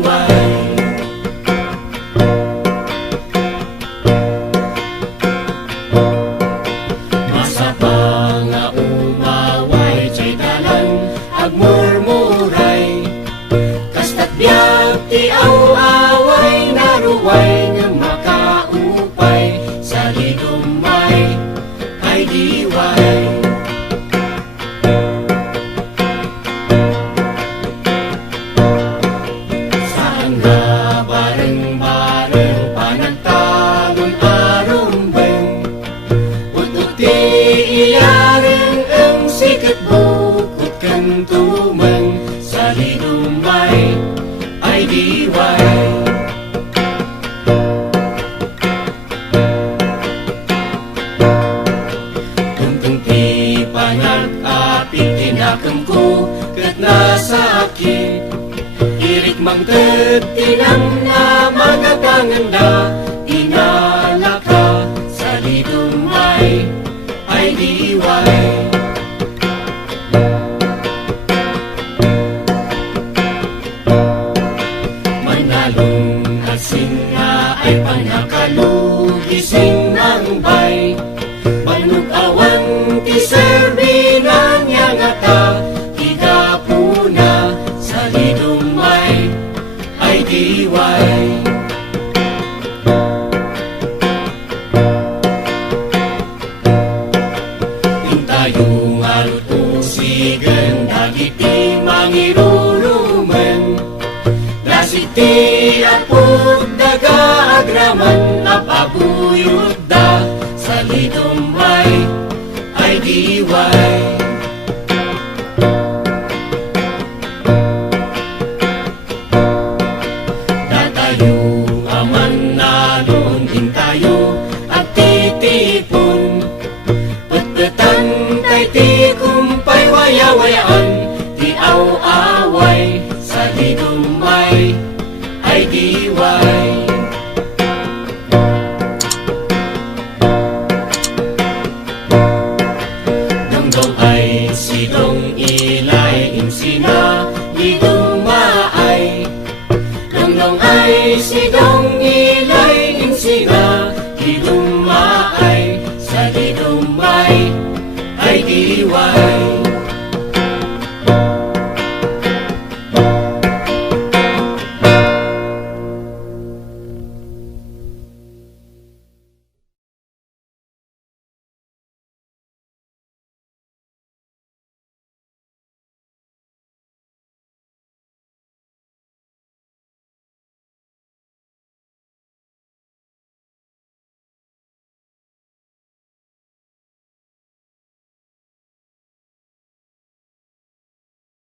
diway. Masapa nga umaway, chay dalan agmurmuray, kasta't biyak ti awaway, naruway nga makaupay, sa ligumay ay diway. Saan nga bareng-bareng panagtalon arumbeng, ututi iyareng ang sikat bukod kan tumeng, sa ligumay ay diway. Tungtungti panag-apit tinakam ko kat nasakit, irik mangtet tinam na mga panganda, inalaka sa ligumay ay diway. Manalong asin na ay panakalugising ng bay, panug-awan ti serbinan niya nga ta, igapuna sa ligumay ay diway. Yung tayo nga lutusigan, dagiti mangirurumen, dasiti apod daga agraman, napabuyod da sa ligumay ay diway.